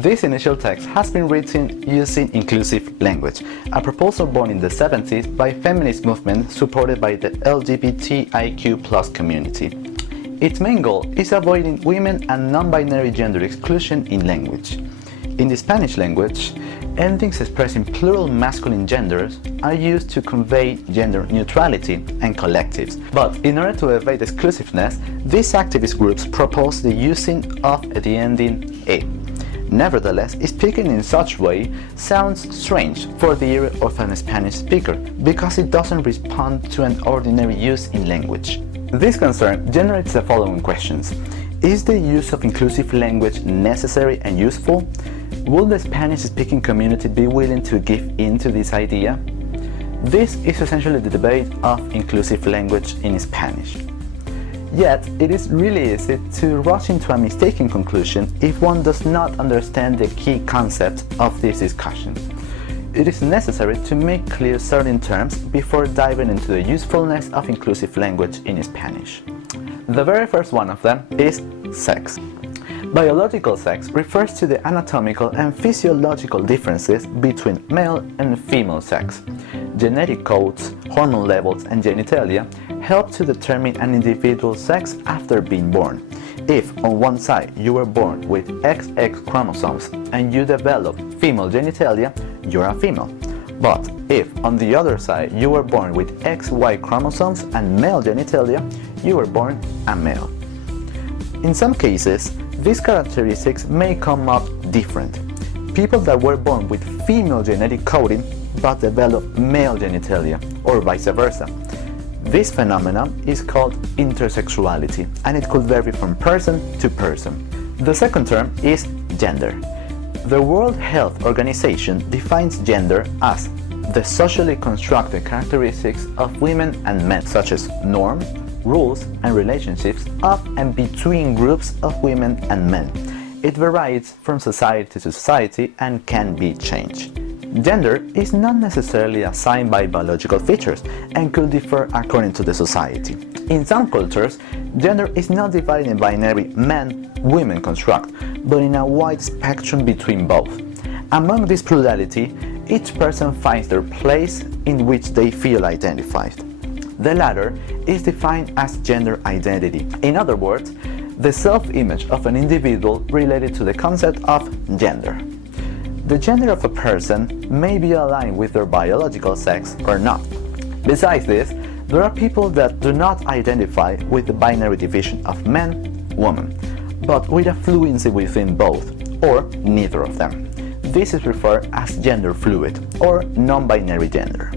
This initial text has been written using inclusive language, a proposal born in the 70s by feminist movement supported by the LGBTIQ+ community. Its main goal is avoiding women and non-binary gender exclusion in language. In the Spanish language, endings expressing plural masculine genders are used to convey gender neutrality and collectives. But in order to evade exclusiveness, these activist groups propose the using of the ending "e". Nevertheless, speaking in such way sounds strange for the ear of a Spanish speaker because it doesn't respond to an ordinary use in language. This concern generates the following questions. Is the use of inclusive language necessary and useful? Will the Spanish-speaking community be willing to give in to this idea? This is essentially the debate of inclusive language in Spanish. Yet, it is really easy to rush into a mistaken conclusion if one does not understand the key concepts of this discussion. It is necessary to make clear certain terms before diving into the usefulness of inclusive language in Spanish. The very first one of them is sex. Biological sex refers to the anatomical and physiological differences between male and female sex. Genetic codes, hormone levels, and genitalia help to determine an individual's sex after being born. If on one side you were born with XX chromosomes and you develop female genitalia, you're a female. But if on the other side you were born with XY chromosomes and male genitalia, you were born a male. In some cases, these characteristics may come up different. People that were born with female genetic coding but develop male genitalia, or vice versa. This phenomenon is called intersexuality, and it could vary from person to person. The second term is gender. The World Health Organization defines gender as the socially constructed characteristics of women and men, such as norms, rules, and relationships of and between groups of women and men. It varies from society to society and can be changed. Gender is not necessarily assigned by biological features and could differ according to the society. In some cultures, gender is not divided in binary man-women construct, but in a wide spectrum between both. Among this plurality, each person finds their place in which they feel identified. The latter is defined as gender identity. In other words, the self-image of an individual related to the concept of gender. The gender of a person may be aligned with their biological sex or not. Besides this, there are people that do not identify with the binary division of man, woman, but with a fluency within both, or neither of them. This is referred as gender fluid, or non-binary gender.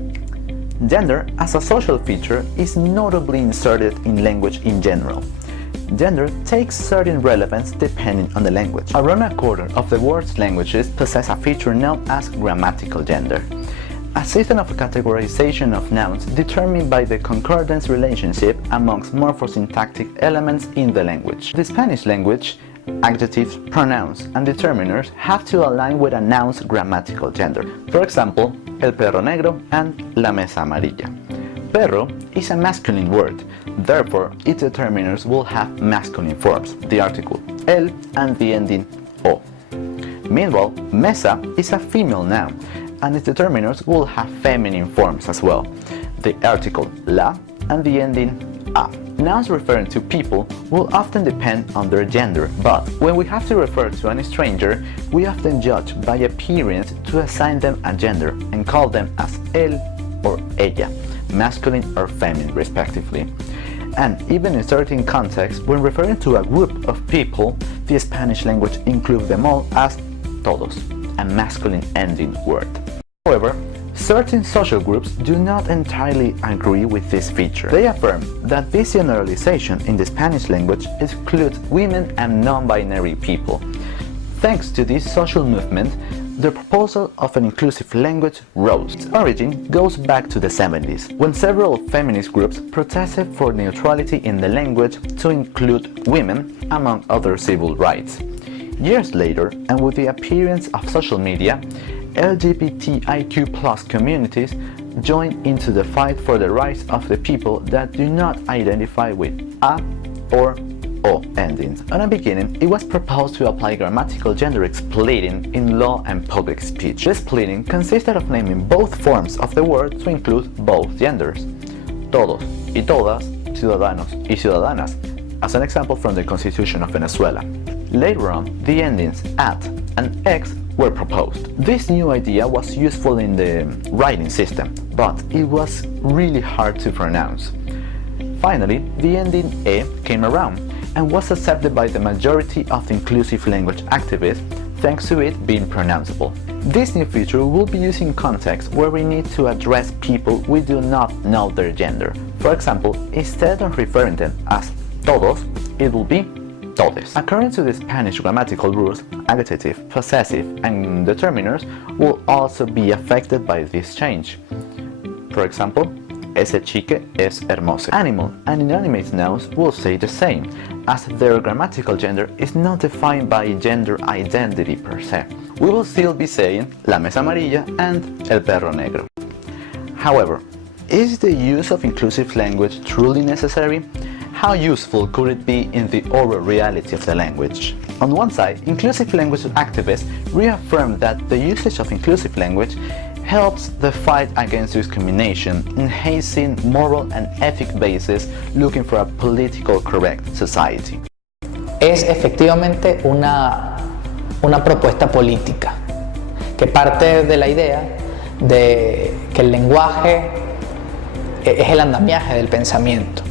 Gender, as a social feature, is notably inserted in language in general. Gender takes certain relevance depending on the language. Around a quarter of the world's languages possess a feature known as grammatical gender, a system of categorization of nouns determined by the concordance relationship amongst morphosyntactic elements in the language. The Spanish language, adjectives, pronouns, and determiners have to align with a noun's grammatical gender. For example, el perro negro and la mesa amarilla. Perro is a masculine word, therefore its determiners will have masculine forms, the article el and the ending o. Meanwhile, mesa is a female noun, and its determiners will have feminine forms as well, the article la and the ending a. Nouns referring to people will often depend on their gender, but when we have to refer to a stranger, we often judge by appearance to assign them a gender and call them as él or ella, masculine or feminine respectively. And even in certain contexts, when referring to a group of people, the Spanish language includes them all as todos, a masculine ending word. However, certain social groups do not entirely agree with this feature. They affirm that this generalization in the Spanish language excludes women and non-binary people. Thanks to this social movement, the proposal of an inclusive language rose. Its origin goes back to the 70s, when several feminist groups protested for neutrality in the language to include women, among other civil rights. Years later, and with the appearance of social media, LGBTIQ+ communities joined into the fight for the rights of the people that do not identify with a or O endings. In the beginning, it was proposed to apply grammatical gender splitting in law and public speech. This splitting consisted of naming both forms of the word to include both genders. Todos y todas, ciudadanos y ciudadanas, as an example from the Constitution of Venezuela. Later on, the endings at and ex were proposed. This new idea was useful in the writing system, but it was really hard to pronounce. Finally, the ending e came around and was accepted by the majority of the inclusive language activists thanks to it being pronounceable. This new feature will be used in contexts where we need to address people we do not know their gender. For example, instead of referring them as todos, it will be todes. According to the Spanish grammatical rules, argumentative, possessive, and determiners will also be affected by this change. For example, ese chique es hermoso. Animal and inanimate nouns will say the same, as their grammatical gender is not defined by gender identity per se. We will still be saying la mesa amarilla and el perro negro. However, is the use of inclusive language truly necessary? How useful could it be in the overall reality of the language? On one side, inclusive language activists reaffirm that the usage of inclusive language helps the fight against discrimination, enhancing moral and ethic basis, looking for a politically correct society. Es efectivamente una propuesta política que parte de la idea de que el lenguaje es el andamiaje del pensamiento.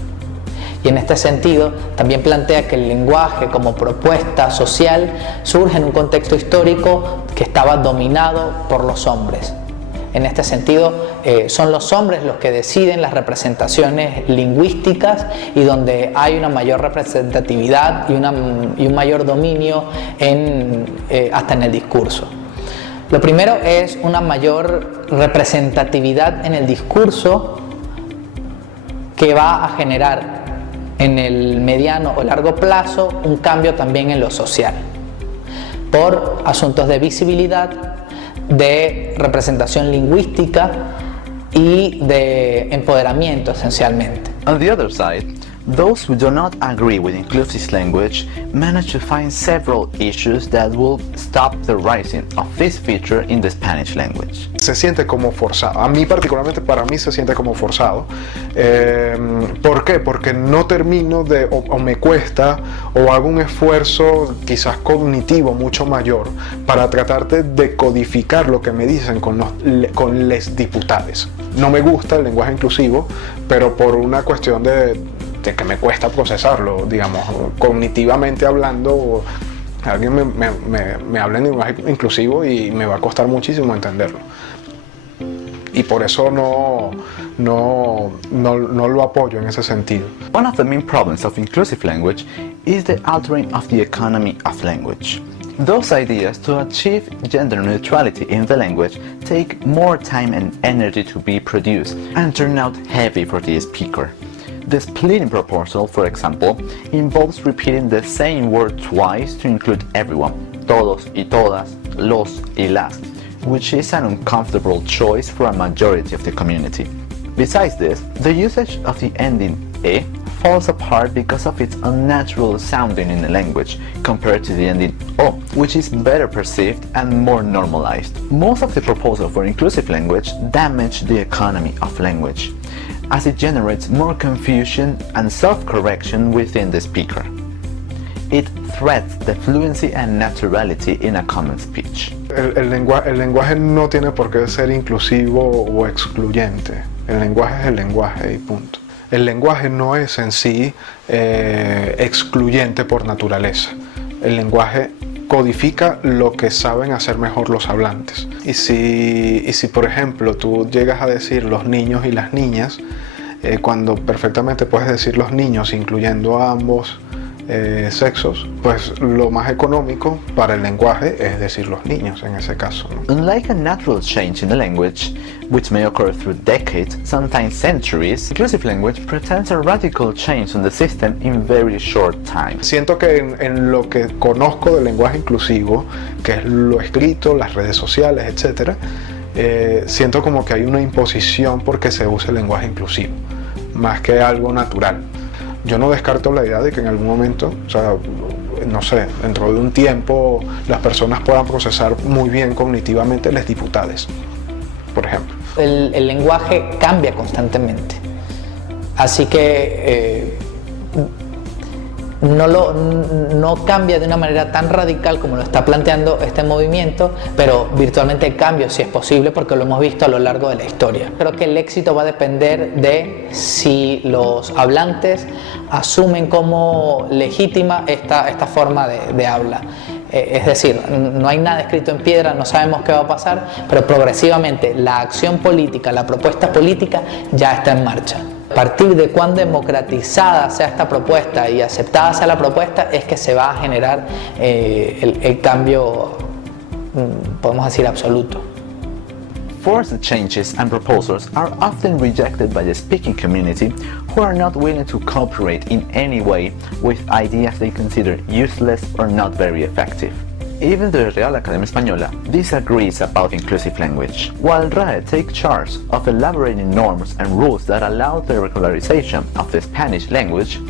Y en este sentido también plantea que el lenguaje como propuesta social surge en un contexto histórico que estaba dominado por los hombres. En este sentido, son los hombres los que deciden las representaciones lingüísticas y donde hay una mayor representatividad y un mayor dominio hasta en el discurso. Lo primero es una mayor representatividad en el discurso que va a generar en el mediano o largo plazo un cambio también en lo social, por asuntos de visibilidad, de representación lingüística y de empoderamiento esencialmente. On the other side, those who do not agree with inclusive language manage to find several issues that will stop the rising of this feature in the Spanish language. Se siente como forzado. A mí particularmente, para mí se siente como forzado. ¿Por qué? Porque no termino o me cuesta o hago un esfuerzo quizás cognitivo mucho mayor para tratar de decodificar lo que me dicen con les diputados. No me gusta el lenguaje inclusivo, pero por una cuestión de que me cuesta procesarlo, digamos, cognitivamente hablando. Alguien me habla en lenguaje inclusivo y me va a costar muchísimo entenderlo. Y por eso no lo apoyo en ese sentido. One of the main problems of inclusive language is the altering of the economy of language. Those ideas to achieve gender neutrality in the language take more time and energy to be produced and turn out heavy for the speaker. The splitting proposal, for example, involves repeating the same word twice to include everyone, todos y todas, los y las, which is an uncomfortable choice for a majority of the community. Besides this, the usage of the ending e falls apart because of its unnatural sounding in the language compared to the ending o, which is better perceived and more normalized. Most of the proposals for inclusive language damage the economy of language, as it generates more confusion and self-correction within the speaker. It threats the fluency and naturality in a common speech. El lenguaje no tiene por qué ser inclusivo o excluyente. El lenguaje es el lenguaje y punto. El lenguaje no es en sí excluyente por naturaleza. El lenguaje codifica lo que saben hacer mejor los hablantes. Y si por ejemplo tú llegas a decir los niños y las niñas, cuando perfectamente puedes decir los niños incluyendo a ambos sexos, pues lo más económico para el lenguaje es decir los niños en ese caso, ¿no? Unlike a natural change in the language, which may occur through decades, sometimes centuries, inclusive language pretends a radical change in the system in very short time. Siento que en lo que conozco del lenguaje inclusivo, que es lo escrito, las redes sociales, etc., siento como que hay una imposición porque se use el lenguaje inclusivo, más que algo natural. yo no descarto la idea de que en algún momento, o sea, no sé, dentro de un tiempo las personas puedan procesar muy bien cognitivamente las diputades, por ejemplo. El lenguaje cambia constantemente, así que no cambia de una manera tan radical como lo está planteando este movimiento, pero virtualmente el cambio sí es posible porque lo hemos visto a lo largo de la historia. Creo que el éxito va a depender de si los hablantes asumen como legítima esta forma de habla. Es decir, no hay nada escrito en piedra, no sabemos qué va a pasar, pero progresivamente la acción política, la propuesta política ya está en marcha. A partir de cuán democratizada sea esta propuesta y aceptada sea la propuesta, es que se va a generar el cambio, podemos decir, absoluto. Forced changes and proposals are often rejected by the speaking community, who are not willing to cooperate in any way with ideas they consider useless or not very effective. Even the Real Academia Española disagrees about inclusive language. While RAE takes charge of elaborating norms and rules that allow the regularization of the Spanish language,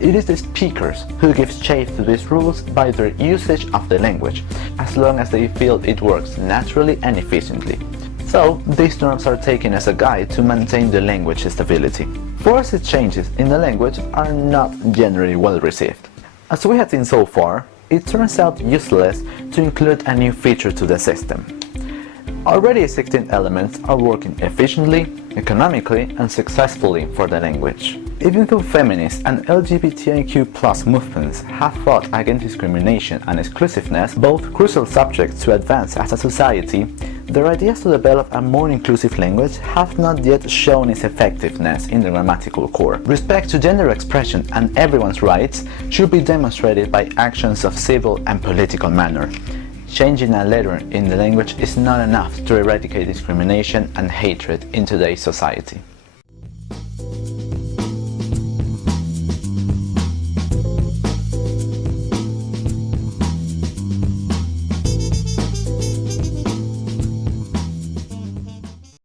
it is the speakers who give shape to these rules by their usage of the language, as long as they feel it works naturally and efficiently. So, these norms are taken as a guide to maintain the language stability. Forced changes in the language are not generally well received. As we have seen so far, it turns out useless to include a new feature to the system. Already 16 elements are working efficiently, economically, and successfully for the language. Even though feminist and LGBTIQ+ movements have fought against discrimination and exclusiveness, both crucial subjects to advance as a society, their ideas to develop a more inclusive language have not yet shown its effectiveness in the grammatical core. Respect to gender expression and everyone's rights should be demonstrated by actions of civil and political manner. Changing a letter in the language is not enough to eradicate discrimination and hatred in today's society.